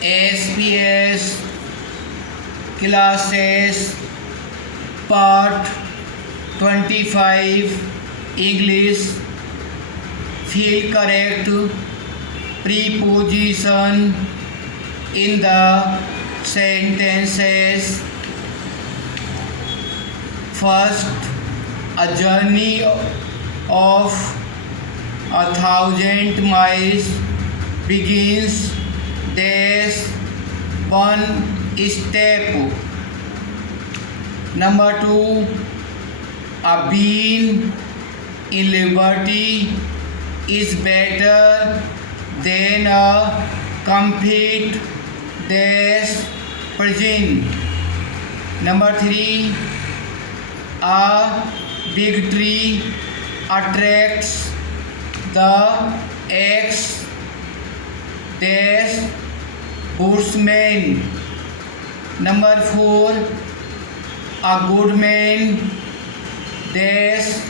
SPS classes part 25 English. Feel correct preposition in the sentences. First, a journey of 1,000 miles begins dash one step. Number 2, a bean in liberty is better than a complete dash prison. Number 3, a big tree attracts the X dash bushman. Number 4, a good man dash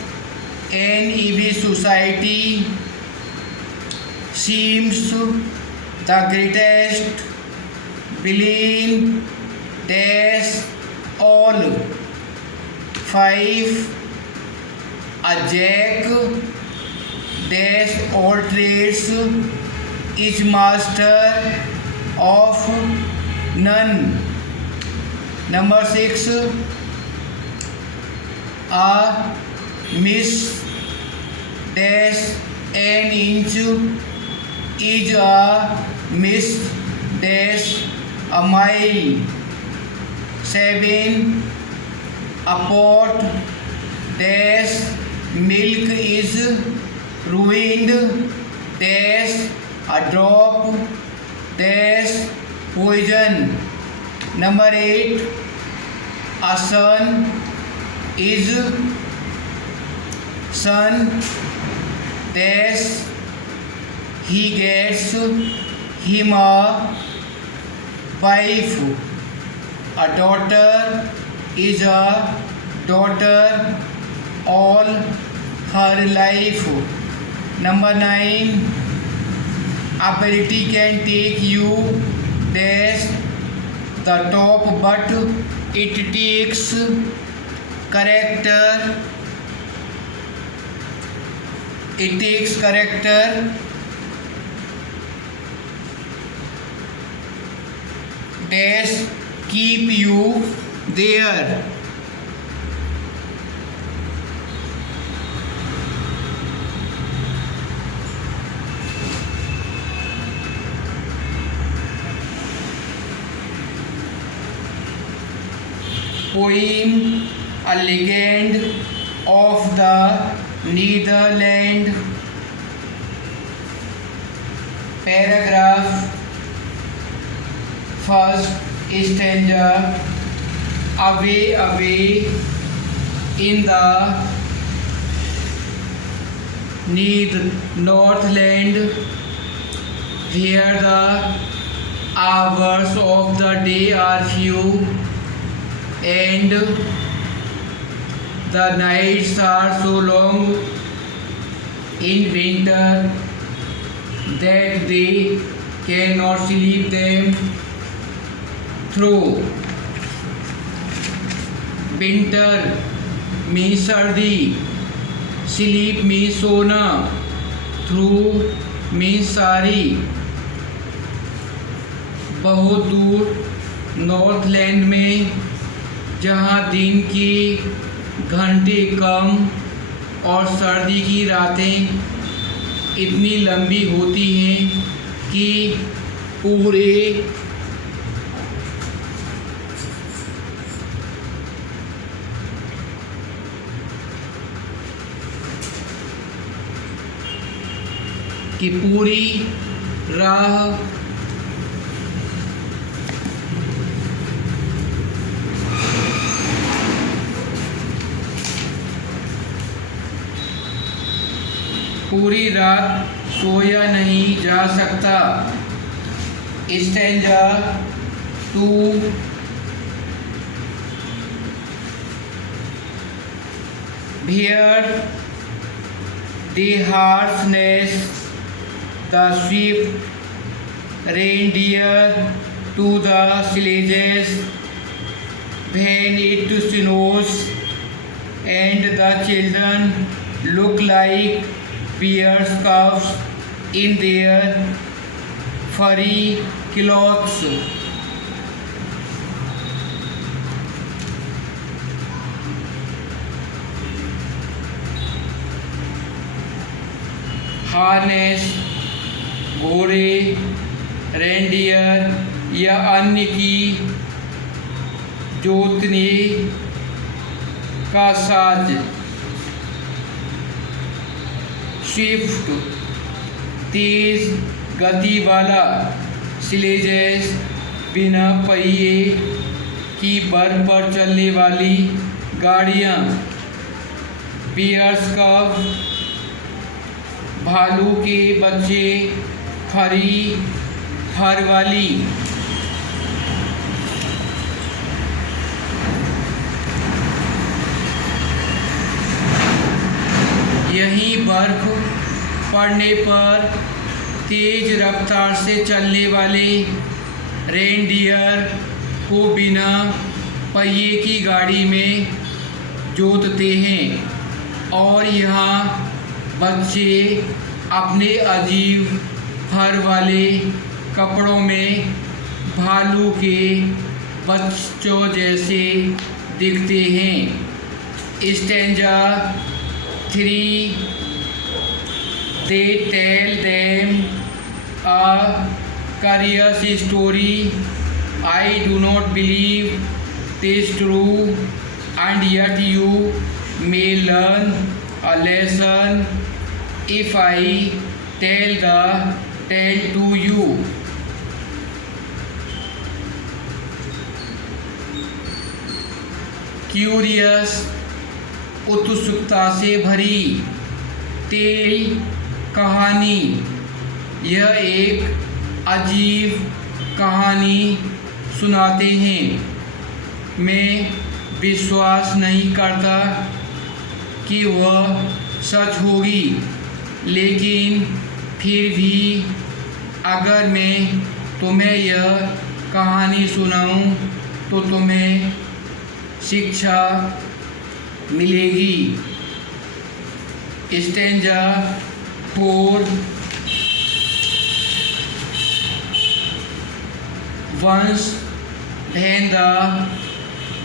NEB society seems the greatest villain dash all. 5, a jack dash all trades is master of none. Number 6, a miss dash an inch is a miss dash a mile. 7, a pot dash milk is ruined dash a drop dash poison. Number 8, a son dash he gets him a wife. A daughter is a daughter all her life. Number 9, ability can take you dash the top, but it takes character. It takes character dash keep you there. Poem, a legend of the Netherlands. Paragraph. First stanza. Away, away in the Northland, where the hours of the day are few and the nights are so long in winter that they cannot sleep them through. Winter means सर्दी, sleep means सोना, through means सारी. बहुत दूर Northland में जहाँ दिन की घंटे कम और सर्दी की रातें इतनी लंबी होती हैं कि पूरी राह पूरी रात सोया नहीं जा सकता. Stanza 2. Here the harshness, the swift reindeer to the villages when it snows, and the children look like bear cubs in their furry clothes. Harness घोड़े, रेंडियर या अन्य की जोतने का साज। स्विफ्ट तेज गति वाला स्लेजेस बिना पहिए की बर्फ पर चलने वाली गाड़ियाँ। बियर्स कब भालू के बच्चे, फरी फर वाली। यहीं बर्फ पड़ने पर तेज रफ्तार से चलने वाले रेनडियर को बिना पहिए की गाड़ी में जोतते हैं, और यहाँ बच्चे अपने अजीब फर वाले कपड़ों में भालू के बच्चों जैसे दिखते हैं। Stanza 3 They tell them a curious story. I do not believe this true, and yet you may learn a lesson if I tell the tale to you. Curious उत्सुकता से भरी टेल कहानी। यह एक अजीब कहानी सुनाते हैं। मैं विश्वास नहीं करता कि वह सच होगी, लेकिन फिर भी अगर मैं तुम्हें यह कहानी सुनाऊं तो तुम्हें शिक्षा मिलेगी। Stanza 4 Once when the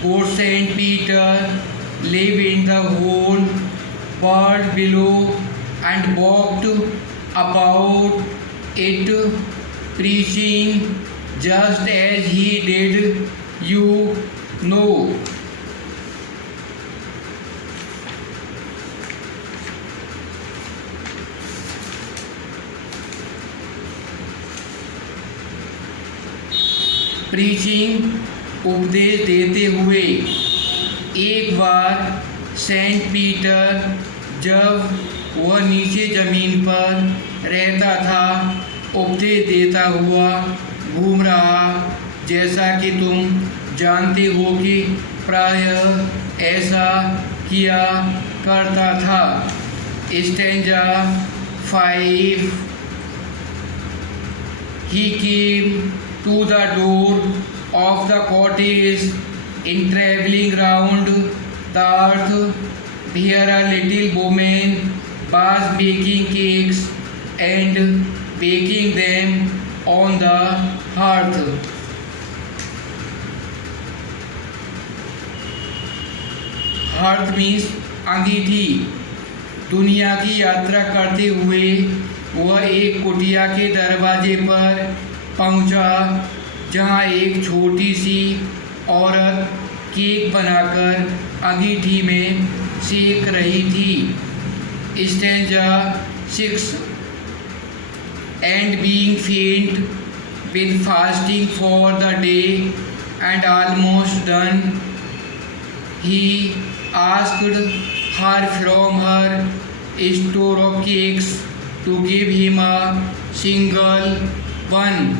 God Saint Peter lived in the whole world below and walked about it, preaching just as he did, you know. Preaching उपदेश देते हुए। एक बार सेंट पीटर जब वह नीचे ज़मीन पर रहता था, उपदेश देता हुआ घूम रहा, जैसा कि तुम जानते हो कि प्रायः ऐसा किया करता था। Stanza 5 He came to the door of the cottage in traveling round the earth. There a little woman was baking cakes and baking them on the hearth. Hearth means अंगीठी। दुनिया की यात्रा करते हुए वह एक कुटिया के दरवाजे पर पहुंचा, जहां एक छोटी सी औरत केक बनाकर अंगीठी में सेक रही थी। Stanza 6 And being faint with fasting for the day and almost done, he asked her from her store of cakes to give him a single one.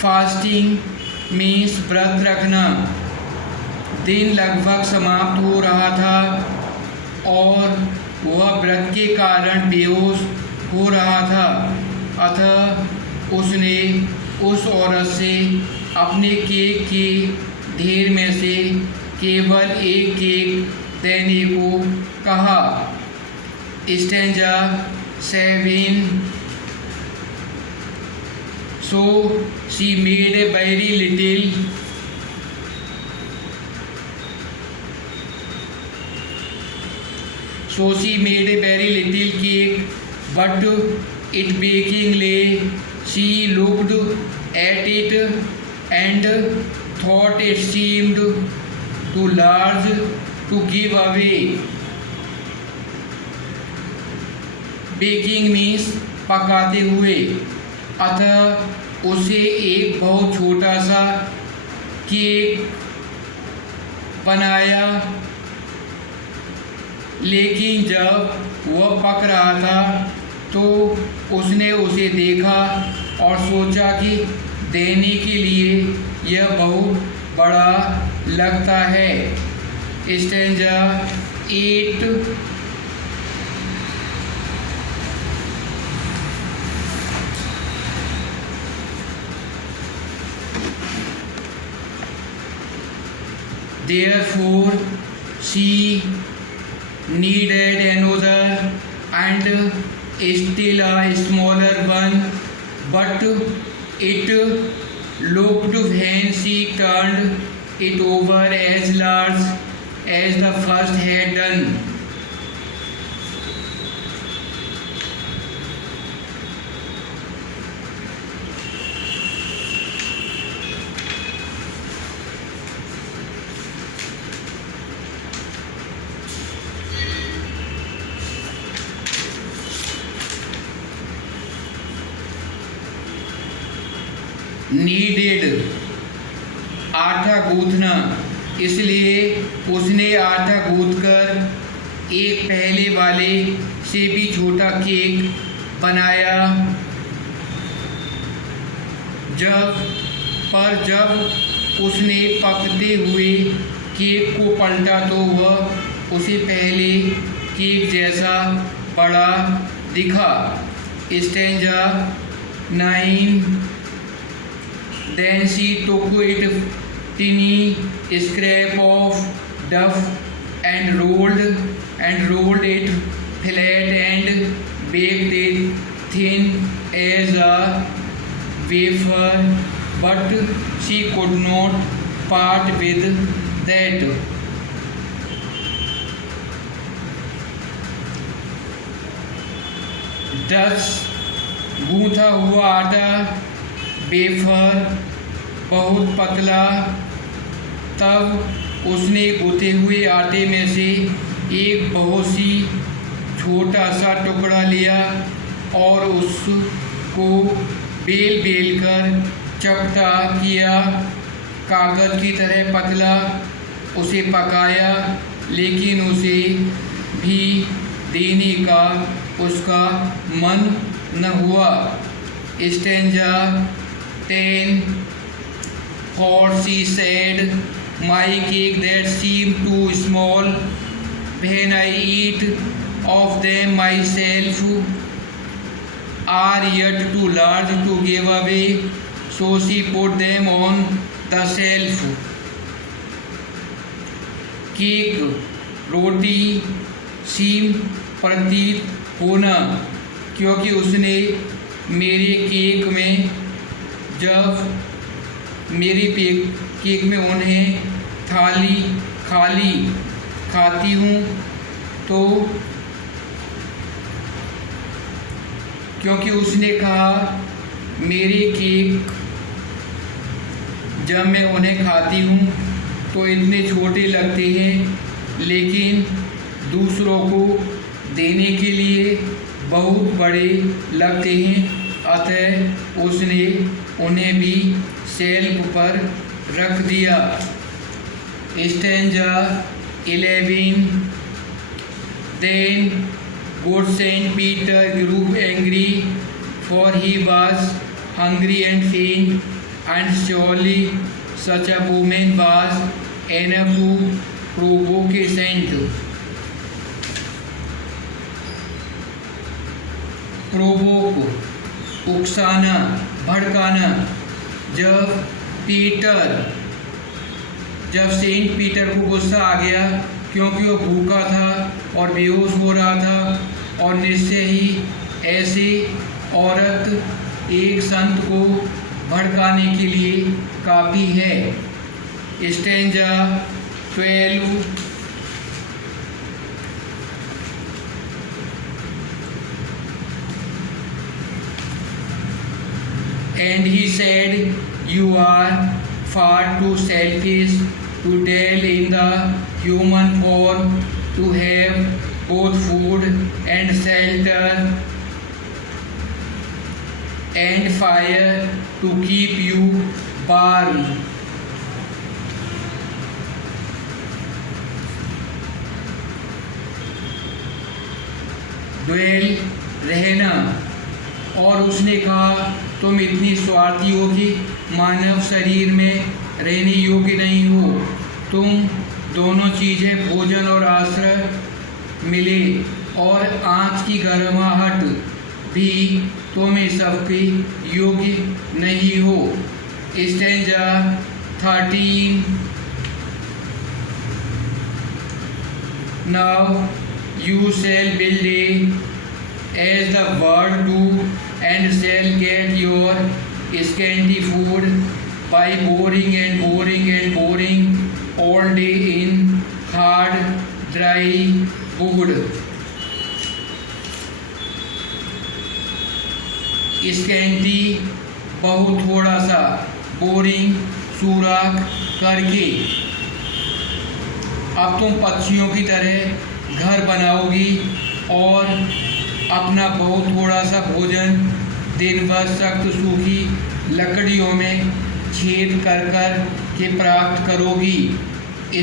Fasting means व्रत रखना। दिन लगभग समाप्त हो रहा था और वह व्रत के कारण बेहोश हो रहा था। अतः उसने उस औरत से अपने केक के ढेर में से केवल एक केक देने को कहा। Stanza 7। So she made a very little cake, but it bakingly she looked at it and thought it seemed too large to give away. Baking means पकाते हुए। अतः उसे एक बहुत छोटा सा केक बनाया, लेकिन जब वह पक रहा था तो उसने उसे देखा और सोचा कि देने के लिए यह बहुत बड़ा लगता है। Stanza 8। Therefore she needed another and still a smaller one, but it looked when she turned it over as large as the first had done. Needed आटा गूंथना, इसलिए उसने आटा गूंथकर एक पहले वाले से भी छोटा केक बनाया। जब उसने पकते हुए केक को पलटा तो वह उसे पहले केक जैसा बड़ा दिखा। Stanza 9। Then she took it tiny scrap of dough and rolled it flat and baked it thin as a wafer, but she could not part with that. Thus गूंथा हुआ आटा वेफर बहुत पतला। तब उसने गूंथे हुए आटे में से एक बहुत सी छोटा सा टुकड़ा लिया और उसको बेल कर चपटा किया, कागज की तरह पतला। उसे पकाया, लेकिन उसे भी देने का उसका मन न हुआ। Stanza 10। For she said, my cake that seemed too small when I eat of them myself are yet too large to give away. So she put them on the shelf. Cake रोटी seem प्रतीत होना, क्योंकि उसने मेरे cake में उन्हें खाली खाती हूँ तो, क्योंकि उसने कहा मेरे केक जब मैं उन्हें खाती हूँ तो इतने छोटे लगते हैं, लेकिन दूसरों को देने के लिए बहुत बड़े लगते हैं। अतः उसने उन्हें भी शेल्फ पर रख दिया। Stanza 11। Then good Saint Peter grew angry, for he was hungry and faint, and surely such a woman was enough to provoke a saint. Provoke, उकसाना, भड़काना। जब सेंट पीटर को गुस्सा आ गया क्योंकि वो भूखा था और बेहोश हो रहा था, और निश्चय ही ऐसी औरत एक संत को भड़काने के लिए काफ़ी है। Stanza 12। And he said, "You are far too selfish to deal in the human form, to have both food and shelter and fire to keep you warm." Dwell, रहना। और उसने कहा, तुम इतनी स्वार्थी हो कि मानव शरीर में रहने योग्य नहीं हो। तुम दोनों चीज़ें, भोजन और आश्रय मिले और आँच की गर्माहट भी, तुम इस सबके योग्य नहीं हो। Stanza 13। Now you shall build as the world do, and shall get your scanty food by boring and boring and boring all day in hard, dry wood. Scanty, बहुत थोड़ा सा, बोरिंग, सुराख करके। अब तुम पक्षियों की तरह घर बनाओगी और अपना बहुत थोड़ा सा भोजन दिन भर सख्त सूखी लकड़ियों में छेद कर कर के प्राप्त करोगी।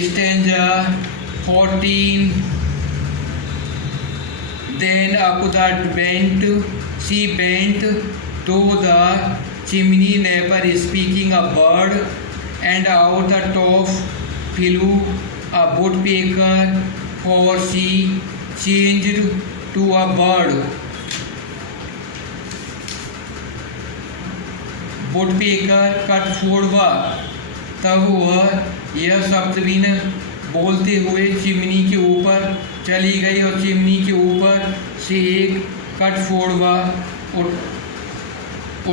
Stanza 14। Then up she bent to the chimney, never speaking a word, and out the top flew a woodpecker, for she changed to a bird. Woodpecker, कठफोड़वा। तब वह यह शब्द भी न बोलते हुए चिमनी के ऊपर चली गई और चिमनी के ऊपर से एक कठफोड़वा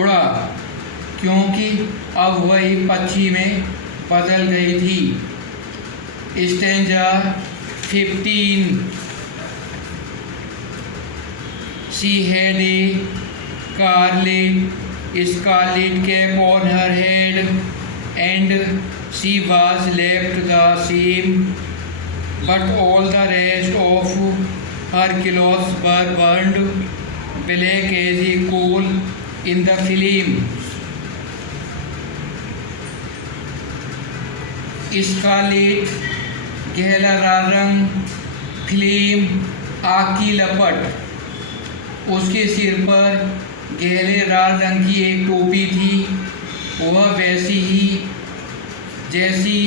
उड़ा, क्योंकि अब वह एक पक्षी में बदल गई थी। Stanza 15। She had a scarlet cap on her head, and she was left the same, but all the rest of her clothes were burned black as a coal in the flame. Scarlet, गहरा रंग, flame, आग की लपट। उसके सिर पर गहरे लाल रंग की एक टोपी थी, वह वैसी ही जैसी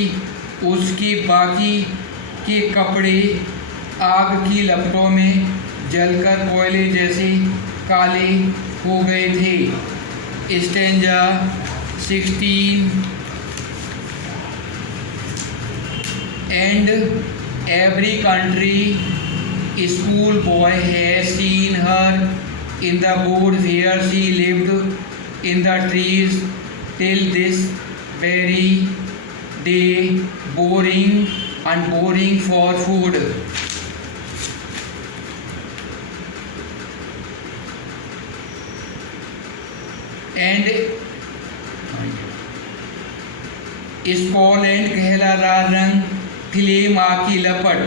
उसके बाकी के कपड़े आग की लपटों में जलकर कोयले जैसे काले हो गए थे। Stanza 16। And every country school boy has seen her in the wood where she lived in the trees till this very day, boring and boring for food. And स्कॉलैंड, गहरा लाल रंग, फ्लेम, आग की लपट।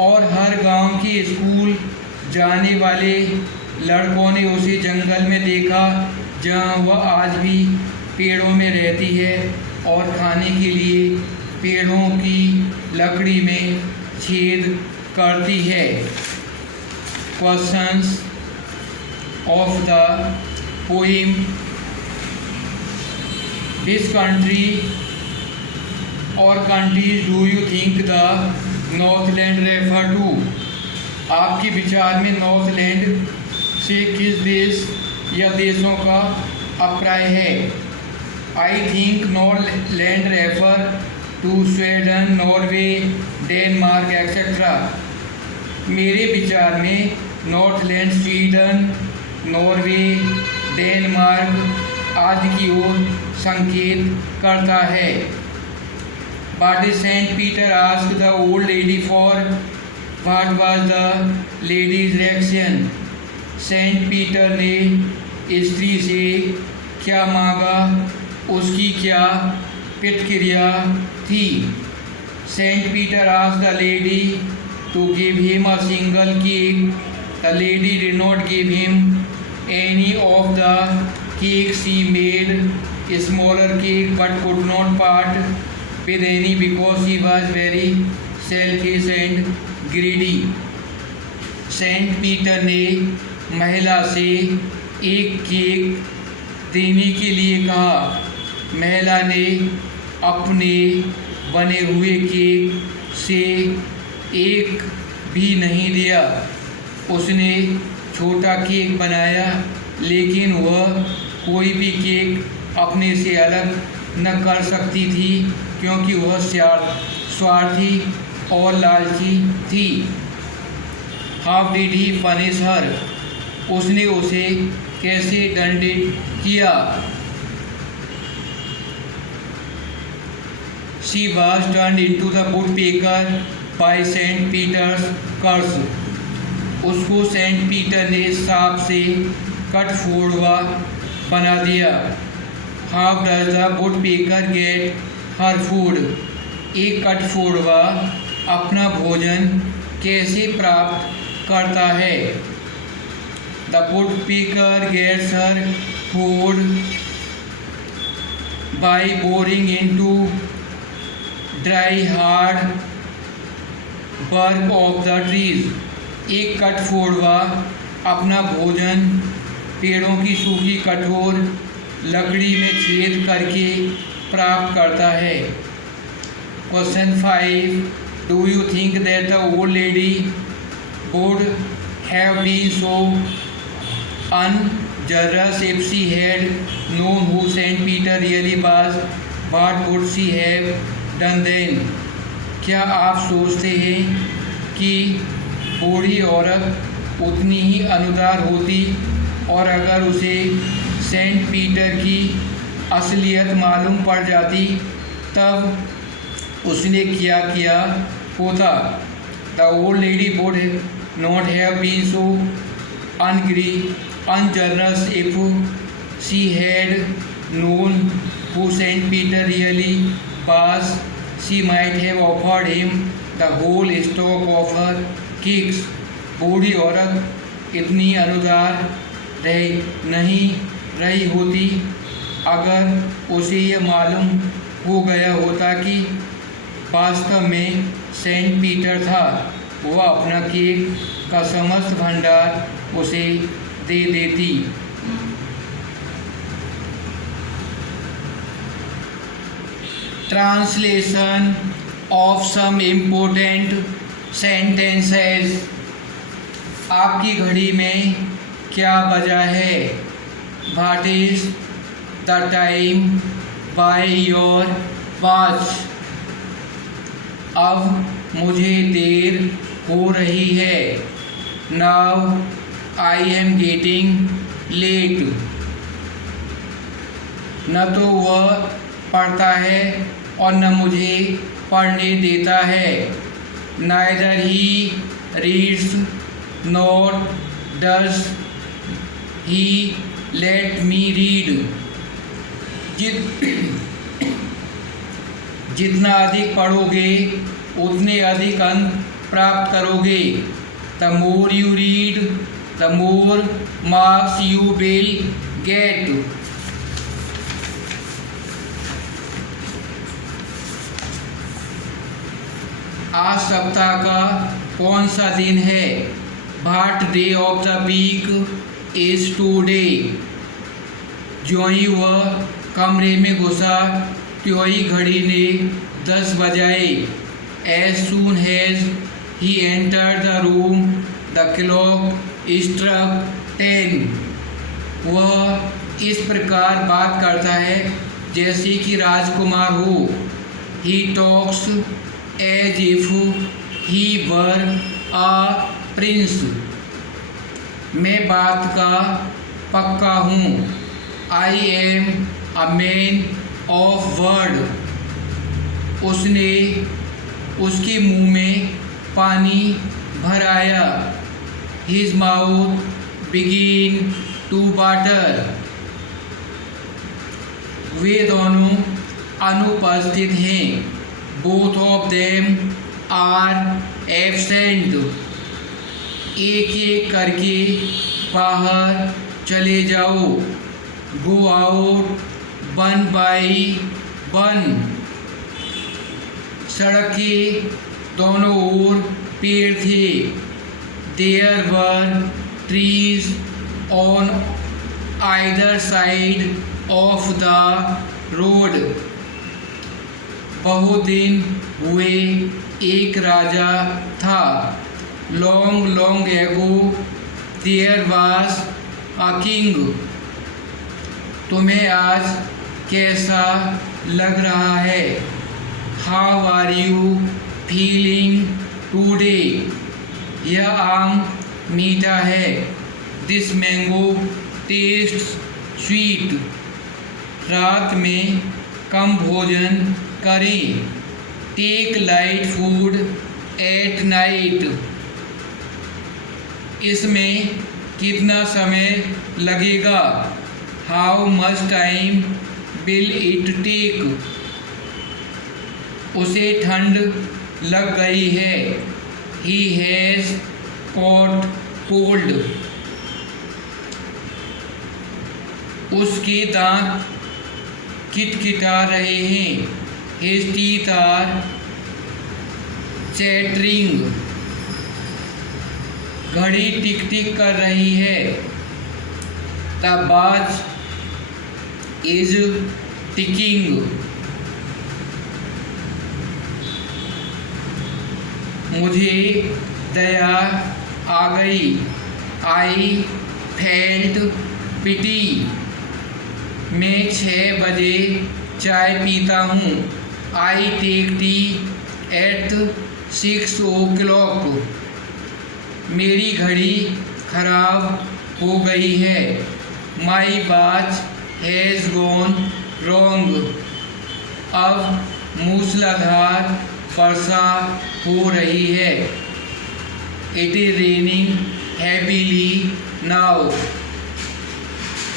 और हर गांव के स्कूल जाने वाले लड़कों ने उसे जंगल में देखा, जहां वह आज भी पेड़ों में रहती है और खाने के लिए पेड़ों की लकड़ी में छेद करती है। Questions of the poem. Which country or countries do you think the Northland refer to? आपके विचार में नॉर्थलैंड से किस देश या देशों का अभिप्राय है? I think Northland refer to Sweden, Norway, Denmark etcetera. मेरे विचार में नॉर्थलैंड स्वीडन, नॉर्वे, डेनमार्क आदि की ओर संकेत करता है। But Saint Peter asked the old lady for what was the lady's reaction. Saint Peter ने स्त्री से क्या मांगा, उसकी क्या प्रतिक्रिया थी? Saint Peter asked the lady to give him a single cake. The lady did not give him any of the cakes. She made a smaller cake but could not part with any because he was very selfish and greedy. Saint Peter ने महिला से एक cake देने के लिए कहा। महिला ने अपने बने हुए केक से एक भी नहीं दिया। उसने छोटा केक बनाया लेकिन वह कोई भी केक अपने से अलग न कर सकती थी क्योंकि वह स्वार्थी और लालची थी। How did he punish her? उसने उसे कैसे दंडित किया? She was turned into the woodpecker by saint Peter's curse. उसको सेंट पीटर ने सांप से कटफोड़वा बना दिया। How does the woodpecker get her food? एक कटफोड़वा अपना भोजन कैसे प्राप्त करता है? The woodpecker gets her food by boring into dry hard bark of the trees. एक कटफोड़वा अपना भोजन पेड़ों की सूखी कठोर लकड़ी में छेद करके प्राप्त करता है। Question 5, do you think that the old lady would have been so ungenerous if she had known who Saint Peter really was? What would she have done then? क्या आप सोचते हैं कि बूढ़ी औरत उतनी ही अनुदार होती और अगर उसे सेंट पीटर की असलियत मालूम पड़ जाती तब उसने क्या किया होता? The old lady would not have been so ungenerous if she had known who Saint Peter really was. She might have offered him the whole stock of her cakes. बूढ़ी औरत इतनी अनुदार नहीं रही होती अगर उसे यह मालूम हो गया होता कि वास्तव में सेंट पीटर था। वह अपना केक का समस्त भंडार उसे दे देती। Translation of some important sentences. आपकी घड़ी में क्या बजा है? What is the time by your watch? अब मुझे देर हो रही है। Now I am getting late. न तो वह पढ़ता है और न मुझे पढ़ने देता है। Neither he reads not does he let me read. जितना अधिक पढ़ोगे उतने अधिक अंक प्राप्त करोगे। The more you read the more marks you will get. आज सप्ताह का कौन सा दिन है? What day of the week is today. ज्यों ही वह कमरे में घुसा त्यों ही घड़ी ने 10 बजाए। As soon as he entered the room the clock struck 10। वह इस प्रकार बात करता है जैसे कि राजकुमार हो। He talks as if he were a prince. मैं बात का पक्का हूँ। I am a man of word. उसने उसके मुंह में पानी भर आया। His mouth begin to water. वे दोनों अनुपस्थित हैं। Both of them are absent. एक एक करके बाहर चले जाओ। Go out one by one. सड़क के दोनों ओर पेड़ थे। There were trees on either side of the road. बहुत दिन हुए एक राजा था। Long long ago there was a king. तुम्हें आज कैसा लग रहा है? How are you feeling today? यह आम मीठा है। This mango taste sweet. रात में कम भोजन करें। Take light food at night. इसमें कितना समय लगेगा? How much time will it take? उसे ठंड लग गई है। He has caught cold. उसके दांत किटकिटा रहे हैं। His teeth are chattering. घड़ी टिक टिक कर रही है। The watch is ticking. मुझे दया आ गई। I felt pity. मैं 6 बजे चाय पीता हूँ। I take tea at 6 o'clock। मेरी घड़ी खराब हो गई है। My watch has gone wrong. अब मूसलाधार वर्षा हो रही है। It is raining heavily now.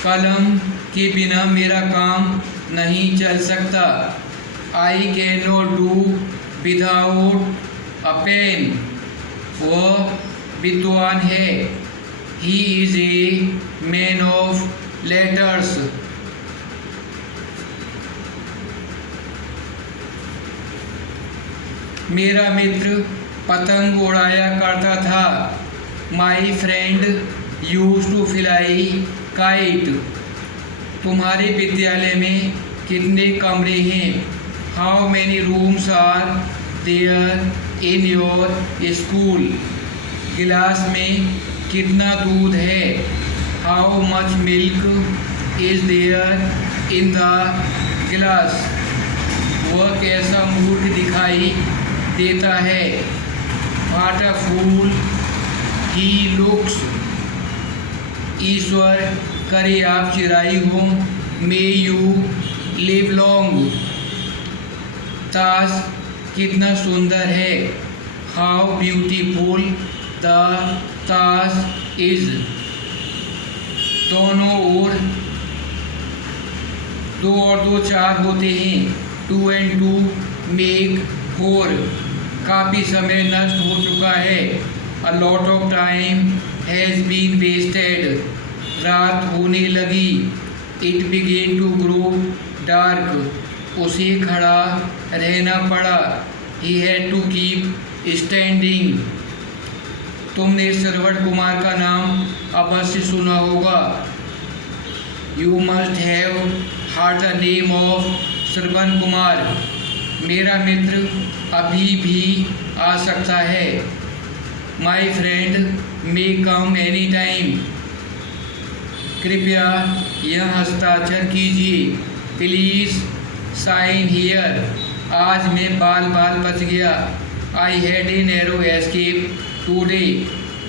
कलम के बिना मेरा काम नहीं चल सकता। I can not do without a pen. वह विद्वान है। He is a man of letters. मेरा मित्र पतंग उड़ाया करता था। My friend use to fly kite. तुम्हारे विद्यालय में कितने कमरे हैं? How many rooms are there in your school? गिलास में कितना दूध है? How much milk is there in the glass? वह कैसा मूर्ख दिखाई देता है? What a fool he looks. ईश्वर करे आप चिराई हो। May you live long. ताश कितना सुंदर है। हाउ ब्यूटीफुल द ताश इज। दोनों ओर 2 और 2 4 होते हैं। 2 and 2 make 4। काफ़ी समय नष्ट हो चुका है। A lot of time has been wasted। रात होने लगी। It began to grow dark। उसे खड़ा रहना पड़ा। He had to keep standing। तुमने श्रवण कुमार का नाम अवश्य सुना होगा। You must have heard the name of Shravan Kumar. मेरा मित्र अभी भी आ सकता है। My friend may come any time. कृपया यह हस्ताक्षर कीजिए। Please sign here. आज मैं बाल बच गया। I had a narrow escape today.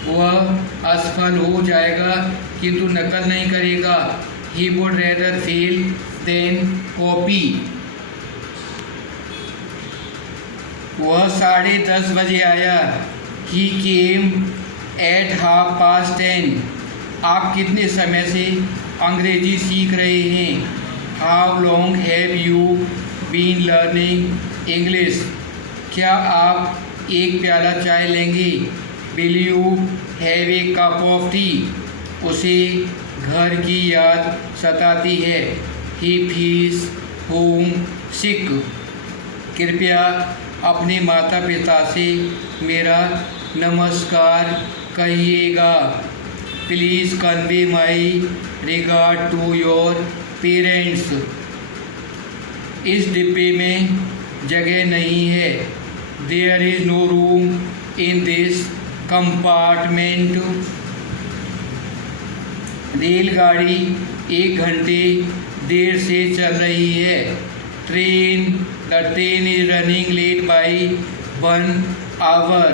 वह असफल हो जाएगा किंतु नकल नहीं करेगा। He would rather fail than copy. वह 10:30 बजे आया। He came at 10:30। आप कितने समय से अंग्रेजी सीख रहे हैं? How long have you been learning English? क्या आप एक प्याला चाय लेंगे? Will you have a cup of tea? उसे घर की याद सताती है। He feels home sick. कृपया अपने माता पिता से मेरा नमस्कार कहिएगा। Please convey my regard to your parents. इस डिब्बे में जगह नहीं है। There is no room in this compartment. रेलगाड़ी 1 घंटे देर से चल रही है। The train is running late by 1 hour.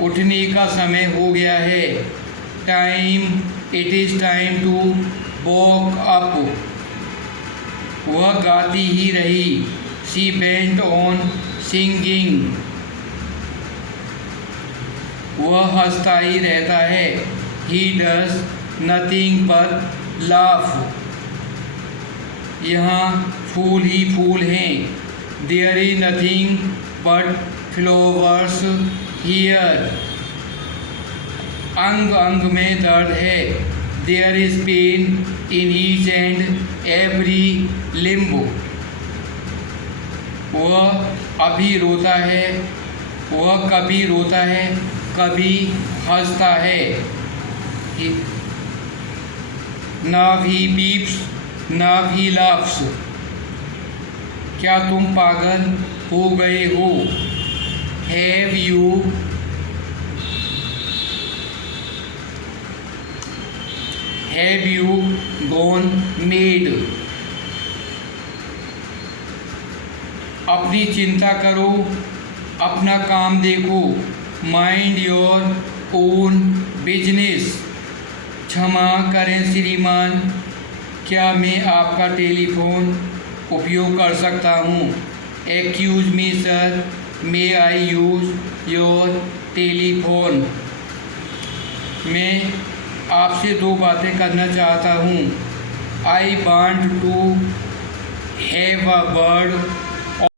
उठने का समय हो गया है। It is time to walk up. वह गाती ही रही। She went on singing. वह हंसता ही रहता है। He does nothing but laugh. यहाँ फूल ही फूल हैं। There is nothing but flowers here. अंग अंग में दर्द है। There is pain in each and every limb. वह अभी रोता है। वह कभी रोता है कभी हंसता है। नाव ही बीप्स नाव ही लाफ्स। क्या तुम पागल हो गए हो? Have you gone made? अपनी चिंता करो, अपना काम देखो। Mind your own business. क्षमा करें श्रीमान, क्या मैं आपका टेलीफोन उपयोग कर सकता हूँ? Excuse me sir, may I use your telephone? मैं आपसे 2 बातें करना चाहता हूँ। I want to have a word